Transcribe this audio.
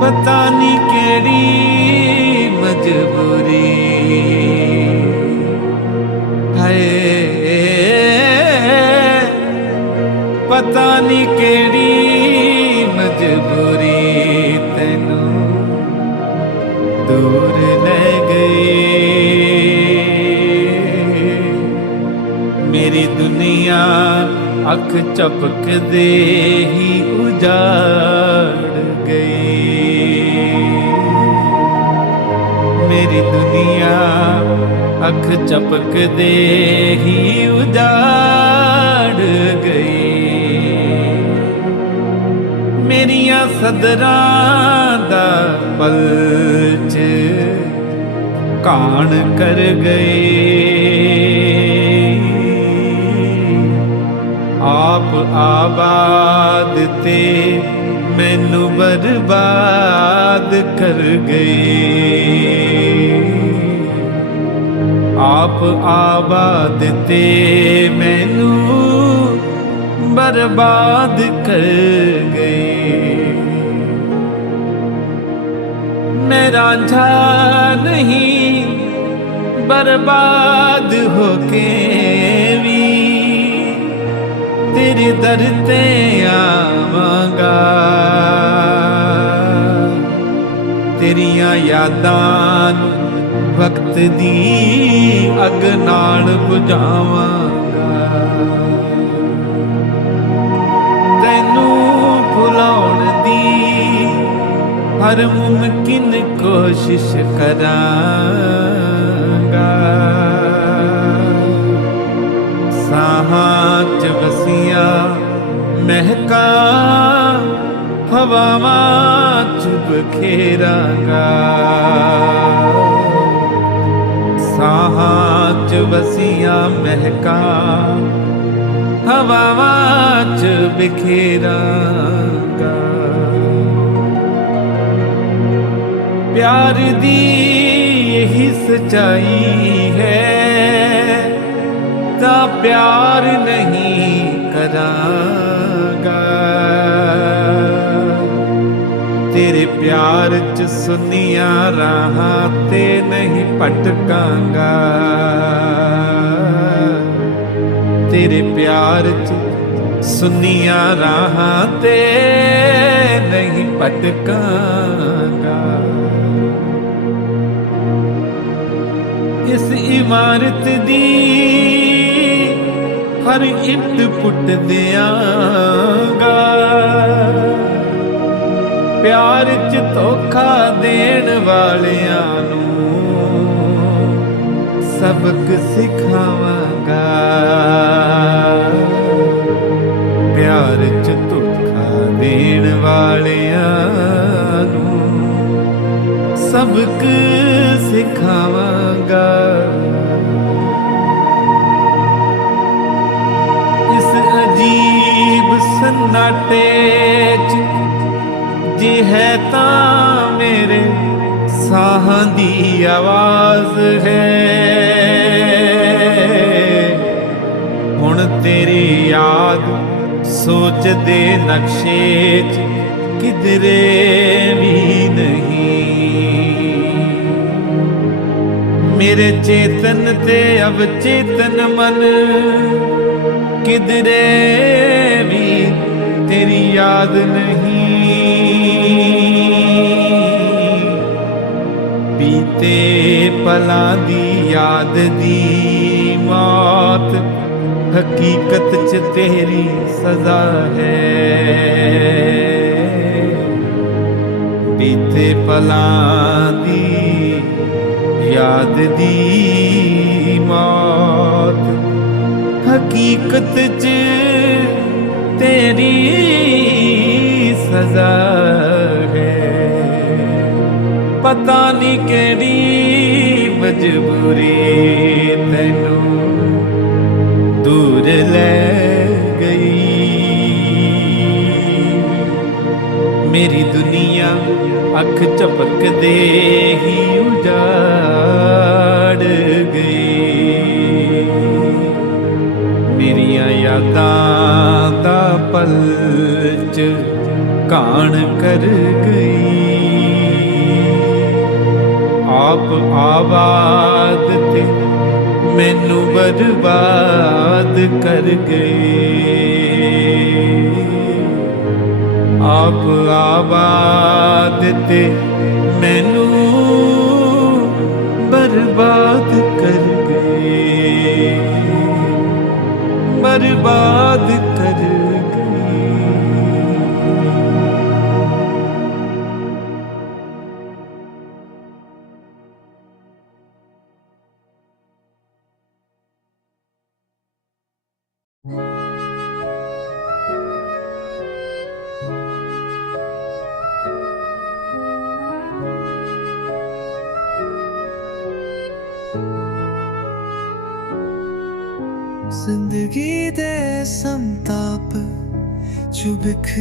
ਪਤਾ ਨਹੀਂ ਕਿਹੜੀ ਮਜਬੂਰੀ। ਹੈ ਪਤਾ ਨਹੀਂ ਕਿਹੜੀ ਮਜਬੂਰੀ ਤੈਨੂੰ ਦੂਰ ਲੈ ਗਈ। ਮੇਰੀ ਦੁਨੀਆ ਅੱਖ ਚਪਕਦੇ ਹੀ ਉਜਾੜ ਗਈ। ਮੇਰੀ ਦੁਨੀਆ, ਅੱਖ ਝਪਕਦੇ ਹੀ ਉਜਾੜ ਗਈ। ਮੇਰੀਆਂ ਸਦਰਾਂ ਦਾ ਪਲਚ ਕਾਣ ਕਰ ਗਏ। ਆਪ ਆਬਾਦ ਤੇ ਮੈਨੂੰ ਬਰਬਾਦ ਕਰ ਗਈ। ਆਪ ਆਬਾਦ ਤੇ ਮੈਨੂੰ ਬਰਬਾਦ ਕਰ ਗਈ। ਮੈਂ ਰਾਂਝਾ ਨਹੀਂ ਬਰਬਾਦ ਹੋ ਕੇ ਤੇਰੇ ਦਰ ਤੇ ਆਵਾਂਗਾ। ਤੇਰੀਆਂ ਯਾਦਾਂ ਨੂੰ ਵਕਤ ਦੀ ਅਗ ਨਾਲ ਬੁਝਾਵਾਂਗਾ। ਤੈਨੂੰ ਭੁਲਾਉਣ ਦੀ ਹਰ ਮੁਮਕਿਨ ਕੋਸ਼ਿਸ਼ ਕਰਾਂਗਾ। ਸਾਹਾਂ ਚ ਵਸੀਆਂ ਮਹਿਕਾ, ਹਵਾਵਾਂ ਚ ਬਖੇਰਾਂਗਾ ਸਾਹਾਂ ਚ ਵਸੀਆਂ ਮਹਿਕਾ, ਹਵਾਵਾਂ ਚ ਬਖੇਰਾਂਗਾ ਪਿਆਰ ਦੀ ਇਹੀ ਸਚਾਈ ਹੈ, ਤਾਂ ਪਿਆਰ ਨਹੀਂ ਕਰਾਂਗਾ। ਤੇਰੇ ਪਿਆਰ ਚ ਸੁਨੀਆਂ ਰਾਹਾਂ ਤੇ ਨਹੀਂ ਭਟਕਾਂਗਾ। ਤੇਰੇ ਪਿਆਰ ਚ ਸੁਨੀਆਂ ਰਾਹਾਂ ਤੇ ਨਹੀਂ ਭਟਕਾਂਗਾ। ਇਸ ਇਮਾਰਤ ਦੀ ਹਰ ਇੱਟ ਪੁੱਟ ਦਿਆਂਗਾ। ਪਿਆਰ ਚ ਧੋਖਾ ਦੇਣ ਵਾਲਿਆਂ ਨੂੰ ਸਬਕ ਸਿਖਾਵਾਂਗਾ। ਪਿਆਰ ਚ ਧੋਖਾ ਦੇਣ ਵਾਲਿਆਂ ਨੂੰ ਸਬਕ ਸਿਖਾਵਾਂਗਾ। ਦੀ ਆਵਾਜ਼ ਹੈ। ਹੁਣ ਤੇਰੀ ਯਾਦ ਸੋਚਦੇ ਨਕਸ਼ੇ ਚ ਕਿਧਰੇ ਵੀ ਨਹੀਂ। ਮੇਰੇ ਚੇਤਨ ਤੇ ਅਵਚੇਤਨ ਮਨ ਕਿਧਰੇ ਵੀ ਤੇਰੀ ਯਾਦ ਨਹੀਂ। ਬੀਤੇ ਪਲਾਂ ਦੀ ਯਾਦ ਦੀ ਮਾਤ। ਹਕੀਕਤ ਚ ਤੇਰੀ ਸਜ਼ਾ ਹੈ। ਬੀਤੇ ਪਲਾਂ ਦੀ ਯਾਦ ਦੀ ਮਾਤ। ਹਕੀਕਤ ਚ ਤੇਰੀ ਪਤਾ ਨਹੀਂ ਕਿਹੜੀ ਮਜਬੂਰੀ ਤੈਨੂੰ ਦੂਰ ਲੈ ਗਈ। ਮੇਰੀ ਦੁਨੀਆ ਅੱਖ ਝਪਕਦੇ ਹੀ ਉਜਾੜ ਗਈ। ਮੇਰੀਆਂ ਯਾਦਾਂ ਦਾ ਪਲ ਚ ਕਾਣ ਕਰ ਗਈ। ਆਪ ਆਬਾਦ ਤੇ ਮੈਨੂੰ ਬਰਬਾਦ ਕਰ ਗਏ। ਆਪ ਆਬਾਦ ਤੇ ਮੈਨੂੰ ਬਰਬਾਦ ਕਰ ਗਏ। ਬਰਬਾਦ ਕਰ ਜ਼ਿੰਦਗੀ ਦੇ ਸੰਤਾਪ ਚੁਬਖ